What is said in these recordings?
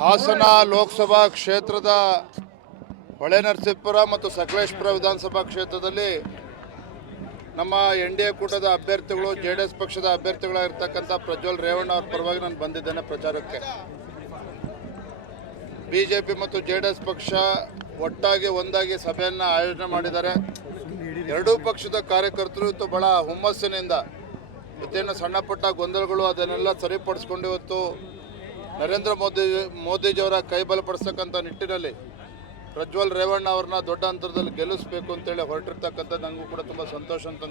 ಹಾಸನ ಲೋಕಸಭಾ ಕ್ಷೇತ್ರದ ಹೊಳೆನರಸೀಪುರ ಮತ್ತು ಸಕಲೇಶ್ಪುರ ವಿಧಾನಸಭಾ ಕ್ಷೇತ್ರದಲ್ಲಿ ನಮ್ಮ ಎನ್ ಡಿ ಎ ಕೂಟದ ಅಭ್ಯರ್ಥಿಗಳು, ಜೆ ಡಿ ಎಸ್ ಪಕ್ಷದ ಅಭ್ಯರ್ಥಿಗಳಾಗಿರ್ತಕ್ಕಂಥ ಪ್ರಜ್ವಲ್ ರೇವಣ್ಣ ಅವ್ರ ಪರವಾಗಿ ನಾನು ಬಂದಿದ್ದೇನೆ ಪ್ರಚಾರಕ್ಕೆ. ಬಿ ಜೆ ಪಿ ಮತ್ತು ಜೆ ಡಿ ಎಸ್ ಪಕ್ಷ ಒಟ್ಟಾಗಿ ಒಂದಾಗಿ ಸಭೆಯನ್ನು ಆಯೋಜನೆ ಮಾಡಿದ್ದಾರೆ. ಎರಡೂ ಪಕ್ಷದ ಕಾರ್ಯಕರ್ತರು ಇವತ್ತು ಬಹಳ ಹುಮ್ಮಸ್ಸಿನಿಂದ ಇವತ್ತೇನು ಸಣ್ಣ ಪುಟ್ಟ ಗೊಂದಲಗಳು ಅದನ್ನೆಲ್ಲ ಸರಿಪಡಿಸ್ಕೊಂಡು ಇವತ್ತು ನರೇಂದ್ರ ಮೋದಿ, ಮೋದಿಜಿಯವರ ಕೈ ಬಲಪಡಿಸ್ತಕ್ಕಂಥ ನಿಟ್ಟಿನಲ್ಲಿ ಪ್ರಜ್ವಲ್ ರೇವಣ್ಣ ಅವ್ರನ್ನ ದೊಡ್ಡ ಅಂತರದಲ್ಲಿ ಗೆಲ್ಲಿಸಬೇಕು ಅಂತೇಳಿ ಹೊರಟಿರ್ತಕ್ಕಂಥ ನನಗೂ ಕೂಡ ತುಂಬ ಸಂತೋಷ ಅಂತ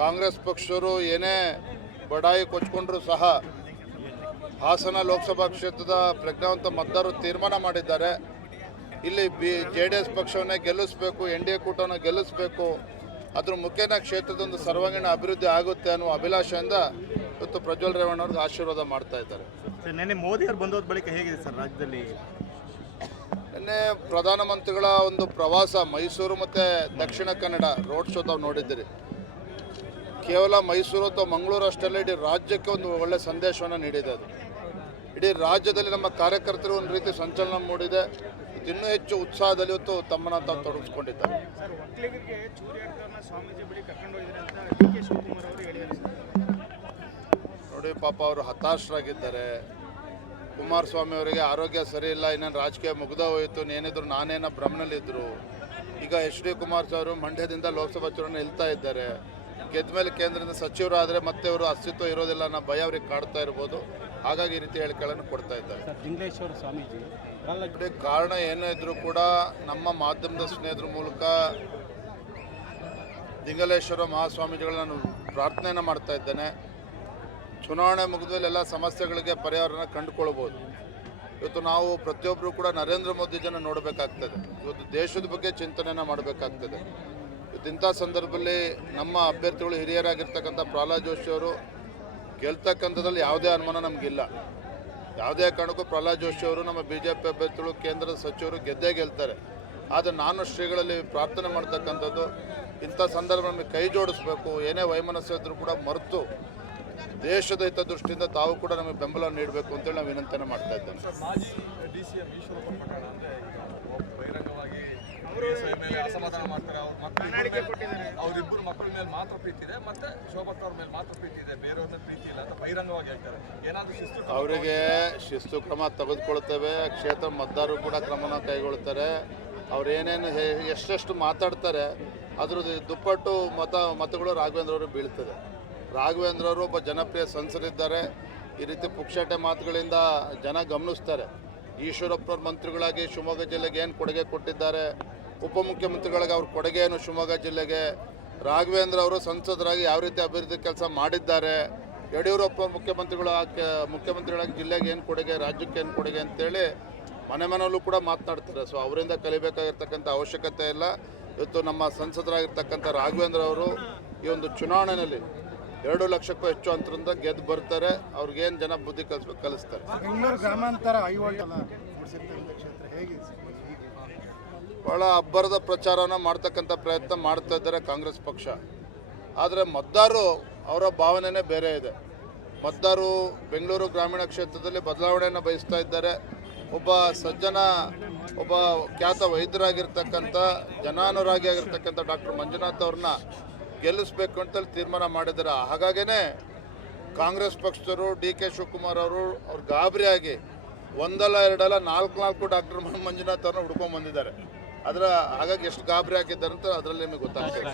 ಕಾಂಗ್ರೆಸ್ ಪಕ್ಷರು ಏನೇ ಬಡಾಯಿ ಕೊಚ್ಕೊಂಡ್ರೂ ಸಹ ಹಾಸನ ಲೋಕಸಭಾ ಕ್ಷೇತ್ರದ ಪ್ರಜ್ಞಾವಂತ ಮತದಾರರು ತೀರ್ಮಾನ ಮಾಡಿದ್ದಾರೆ. ಇಲ್ಲಿ ಬಿ, ಜೆ ಡಿ ಎಸ್ ಪಕ್ಷವನ್ನೇ ಗೆಲ್ಲಿಸಬೇಕು, ಎನ್ ಡಿ ಎ ಕೂಟವನ್ನು ಗೆಲ್ಲಿಸಬೇಕು ಅದ್ರ ಮುಖೇನ ಕ್ಷೇತ್ರದೊಂದು ಸರ್ವಾಂಗೀಣ ಅಭಿವೃದ್ಧಿ ಆಗುತ್ತೆ ಅನ್ನುವ ಅಭಿಲಾಷೆಯಿಂದ ಇವತ್ತು ಪ್ರಜ್ವಲ್ ರೇವಣ್ಣ ಅವ್ರಿಗೆ ಆಶೀರ್ವಾದ ಮಾಡ್ತಾ ಇದ್ದಾರೆ. ಸರ್ ನೆನ್ನೆ ಮೋದಿ ಅವರು ಬಂದೋದ ಬಳಿಕ ಹೇಗಿದೆ ಸರ್ ರಾಜ್ಯದಲ್ಲಿ? ನಿನ್ನೆ ಪ್ರಧಾನಮಂತ್ರಿಗಳ ಒಂದು ಪ್ರವಾಸ ಮೈಸೂರು ಮತ್ತು ದಕ್ಷಿಣ ಕನ್ನಡ ರೋಡ್ ಶೋ ತಾವು ನೋಡಿದ್ದೀರಿ. ಕೇವಲ ಮೈಸೂರು ಅಥವಾ ಮಂಗಳೂರು ಅಷ್ಟೆಲ್ಲ ಇಡೀ ರಾಜ್ಯಕ್ಕೆ ಒಂದು ಒಳ್ಳೆ ಸಂದೇಶವನ್ನು ನೀಡಿದೆ ಅದು. ಇಡೀ ರಾಜ್ಯದಲ್ಲಿ ನಮ್ಮ ಕಾರ್ಯಕರ್ತರು ಒಂದು ರೀತಿ ಸಂಚಲನ ಮೂಡಿದೆ. ಇನ್ನೂ ಹೆಚ್ಚು ಉತ್ಸಾಹದಲ್ಲಿ ಇವತ್ತು ತಮ್ಮನ್ನ ತಾವು ತೊಡಗಿಸ್ಕೊಂಡಿದ್ದಾರೆ. ನೋಡಿ ಪಾಪ ಅವರು ಹತಾಶರಾಗಿದ್ದಾರೆ. ಕುಮಾರಸ್ವಾಮಿ ಅವರಿಗೆ ಆರೋಗ್ಯ ಸರಿ ಇಲ್ಲ ಇನ್ನೇನು ರಾಜಕೀಯ ಮುಗ್ದ ಹೋಯಿತು ಏನಿದ್ರು ನಾನೇನೋ ಭ್ರಮಣಲ್ಲಿದ್ದರು ಈಗ ಎಚ್ ಡಿ ಕುಮಾರಸ್ವಾಮಿ ಅವರು ಮಂಡ್ಯದಿಂದ ಲೋಕಸಭಾ ಚುನಾವಣೆ ನಿಲ್ತಾ ಇದ್ದಾರೆ. ಗೆದ್ದ ಮೇಲೆ ಕೇಂದ್ರದಿಂದ ಸಚಿವರಾದರೆ ಮತ್ತೆ ಅವರು ಅಸ್ತಿತ್ವ ಇರೋದಿಲ್ಲ ಅನ್ನೋ ಭಯ ಅವ್ರಿಗೆ ಕಾಡ್ತಾ ಇರ್ಬೋದು. ಹಾಗಾಗಿ ಈ ರೀತಿ ಹೇಳಿಕೆಗಳನ್ನು ಕೊಡ್ತಾ ಇದ್ದಾರೆ. ಸ್ವಾಮೀಜಿ ಕಾರಣ ಏನೇ ಇದ್ರೂ ಕೂಡ ನಮ್ಮ ಮಾಧ್ಯಮದ ಸ್ನೇಹಿತರ ಮೂಲಕ ದಿಂಗಲೇಶ್ವರ ಮಹಾಸ್ವಾಮೀಜಿಗಳು ನಾನು ಪ್ರಾರ್ಥನೆಯನ್ನು ಮಾಡ್ತಾ ಇದ್ದೇನೆ. ಚುನಾವಣೆ ಮುಗಿದ ಮೇಲೆ ಎಲ್ಲ ಸಮಸ್ಯೆಗಳಿಗೆ ಪರಿಹಾರನ ಕಂಡುಕೊಳ್ಬೋದು. ಇವತ್ತು ನಾವು ಪ್ರತಿಯೊಬ್ಬರು ಕೂಡ ನರೇಂದ್ರ ಮೋದಿ ಜನ ನೋಡಬೇಕಾಗ್ತದೆ. ಇವತ್ತು ದೇಶದ ಬಗ್ಗೆ ಚಿಂತನೆಯನ್ನು ಮಾಡಬೇಕಾಗ್ತದೆ. ಇಂಥ ಸಂದರ್ಭದಲ್ಲಿ ನಮ್ಮ ಅಭ್ಯರ್ಥಿಗಳು ಹಿರಿಯರಾಗಿರ್ತಕ್ಕಂಥ ಪ್ರಹ್ಲಾದ್ ಜೋಶಿ ಅವರು ಗೆಲ್ತಕ್ಕಂಥದ್ರಲ್ಲಿ ಯಾವುದೇ ಅನುಮಾನ ನಮಗಿಲ್ಲ. ಯಾವುದೇ ಕಾರಣಕ್ಕೂ ಪ್ರಹ್ಲಾದ್ ಜೋಶಿ ಅವರು ನಮ್ಮ ಬಿ ಜೆ ಪಿ ಅಭ್ಯರ್ಥಿಗಳು, ಕೇಂದ್ರದ ಸಚಿವರು ಗೆದ್ದೇ ಗೆಲ್ತಾರೆ. ಆದರೆ ನಾನು ಶ್ರೀಗಳಲ್ಲಿ ಪ್ರಾರ್ಥನೆ ಮಾಡ್ತಕ್ಕಂಥದ್ದು, ಇಂಥ ಸಂದರ್ಭ ನಮಗೆ ಕೈ ಜೋಡಿಸ್ಬೇಕು, ಏನೇ ವೈಮನಸ್ಸು ಇದ್ರೂ ಕೂಡ ಮರೆತು ದೇಶದ ಹಿತದೃಷ್ಟಿಯಿಂದ ತಾವು ಕೂಡ ನಮಗೆ ಬೆಂಬಲ ನೀಡಬೇಕು ಅಂತೇಳಿ ನಾವು ವಿನಂತನೆ ಮಾಡ್ತಾ ಇದ್ದೇನೆ. ಅಸಮಾಧಾನ ಮಾಡ್ತಾರೆ. ಅವ್ರ ಮಕ್ಕಳು ಕೊಟ್ಟಿದ್ದಾರೆ. ಅವರಿಬ್ಬರು ಮಕ್ಕಳ ಮೇಲೆ ಮಾತ್ರ ಪ್ರೀತಿ ಇದೆ ಮತ್ತೆ ಶೋಭತ್ ಅವ್ರ ಮೇಲೆ ಮಾತ್ರ ಪ್ರೀತಿ ಇದೆ. ಬೇರೆಯವ್ರ ಪ್ರೀತಿ ಇಲ್ಲ ಅಂತ ಬಹಿರಂಗವಾಗಿ ಹೇಳ್ತಾರೆ. ಏನಾದ್ರೂ ಶಿಸ್ತು ಅವರಿಗೆ ಶಿಸ್ತು ಕ್ರಮ ತೆಗೆದುಕೊಳ್ತೇವೆ. ಕ್ಷೇತ್ರ ಮತದಾರರು ಕೂಡ ಕ್ರಮನ ಕೈಗೊಳ್ತಾರೆ. ಅವ್ರು ಏನೇನು ಎಷ್ಟೆಷ್ಟು ಮಾತಾಡ್ತಾರೆ ಅದ್ರದ್ದು ದುಪ್ಪಟ್ಟು ಮತ ಮತಗಳು ರಾಘವೇಂದ್ರ ಅವರು ಬೀಳ್ತದೆ. ರಾಘವೇಂದ್ರ ಅವರು ಒಬ್ಬ ಜನಪ್ರಿಯ ಸಂಸರಿದ್ದಾರೆ ಈ ರೀತಿ ಪುಕ್ಷಟೆ ಮಾತುಗಳಿಂದ ಜನ ಗಮನಿಸ್ತಾರೆ. ಈಶ್ವರಪ್ಪನವ್ರ ಮಂತ್ರಿಗಳಾಗಿ ಶಿವಮೊಗ್ಗ ಜಿಲ್ಲೆಗೆ ಏನು ಕೊಡುಗೆ ಕೊಟ್ಟಿದ್ದಾರೆ ಉಪಮುಖ್ಯಮಂತ್ರಿಗಳಿಗೆ ಅವ್ರ ಕೊಡುಗೆ ಏನು ಶಿವಮೊಗ್ಗ ಜಿಲ್ಲೆಗೆ ರಾಘವೇಂದ್ರ ಅವರು ಸಂಸದರಾಗಿ ಯಾವ ರೀತಿ ಅಭಿವೃದ್ಧಿ ಕೆಲಸ ಮಾಡಿದ್ದಾರೆ, ಯಡಿಯೂರಪ್ಪ ಮುಖ್ಯಮಂತ್ರಿಗಳು ಮುಖ್ಯಮಂತ್ರಿಗಳಾಗಿ ಜಿಲ್ಲೆಗೆ ಏನು ಕೊಡುಗೆ, ರಾಜ್ಯಕ್ಕೆ ಏನು ಕೊಡುಗೆ ಅಂತೇಳಿ ಮನೆ ಮನೆಯಲ್ಲೂ ಕೂಡ ಮಾತನಾಡ್ತಾರೆ ಸೊ ಅವರಿಂದ ಕಲಿಬೇಕಾಗಿರ್ತಕ್ಕಂಥ ಅವಶ್ಯಕತೆ ಇಲ್ಲ. ಇವತ್ತು ನಮ್ಮ ಸಂಸದರಾಗಿರ್ತಕ್ಕಂಥ ರಾಘವೇಂದ್ರ ಅವರು ಈ ಒಂದು ಚುನಾವಣೆಯಲ್ಲಿ ಎರಡು ಲಕ್ಷಕ್ಕೂ ಹೆಚ್ಚು ಅಂತರದಿಂದ ಗೆದ್ದು ಬರ್ತಾರೆ. ಅವ್ರಿಗೇನು ಜನ ಬುದ್ಧಿ ಕಲಿಸ್ಬೇಕು, ಕಲಿಸ್ತಾರೆ. ಭಾಳ ಅಬ್ಬರದ ಪ್ರಚಾರನ ಮಾಡ್ತಕ್ಕಂಥ ಪ್ರಯತ್ನ ಮಾಡ್ತಾ ಇದ್ದಾರೆ ಕಾಂಗ್ರೆಸ್ ಪಕ್ಷ. ಆದರೆ ಮತದಾರರು ಅವರ ಭಾವನೆನೇ ಬೇರೆ ಇದೆ. ಮತದಾರರು ಬೆಂಗಳೂರು ಗ್ರಾಮೀಣ ಕ್ಷೇತ್ರದಲ್ಲಿ ಬದಲಾವಣೆಯನ್ನು ಬಯಸ್ತಾ ಇದ್ದಾರೆ. ಒಬ್ಬ ಸಜ್ಜನ, ಒಬ್ಬ ಖ್ಯಾತ ವೈದ್ಯರಾಗಿರ್ತಕ್ಕಂಥ, ಜನಾನುರಾಗಿ ಆಗಿರ್ತಕ್ಕಂಥ ಡಾಕ್ಟರ್ ಮಂಜುನಾಥ್ ಅವ್ರನ್ನ ಗೆಲ್ಲಿಸ್ಬೇಕು ಅಂತೇಳಿ ತೀರ್ಮಾನ ಮಾಡಿದ್ದಾರೆ. ಹಾಗಾಗೇ ಕಾಂಗ್ರೆಸ್ ಪಕ್ಷದವರು, ಡಿ ಕೆ ಶಿವಕುಮಾರ್ ಅವರು, ಅವ್ರು ಗಾಬರಿಯಾಗಿ ಒಂದಲ್ಲ, ಎರಡಲ್ಲ, ನಾಲ್ಕು ನಾಲ್ಕು ಡಾಕ್ಟರ್ ಮಂಜುನಾಥ್ ಅವ್ರನ್ನ ಹುಡ್ಕೊಂಡ್ ಬಂದಿದ್ದಾರೆ. ಅದರ ಹಾಗಾಗಿ ಎಷ್ಟು ಗಾಬರಿ ಹಾಕಿದ್ದಾರೆ ಅಂತ ಅದರಲ್ಲಿ ನಿಮಗೆ ಗೊತ್ತಾಗ್ತದೆ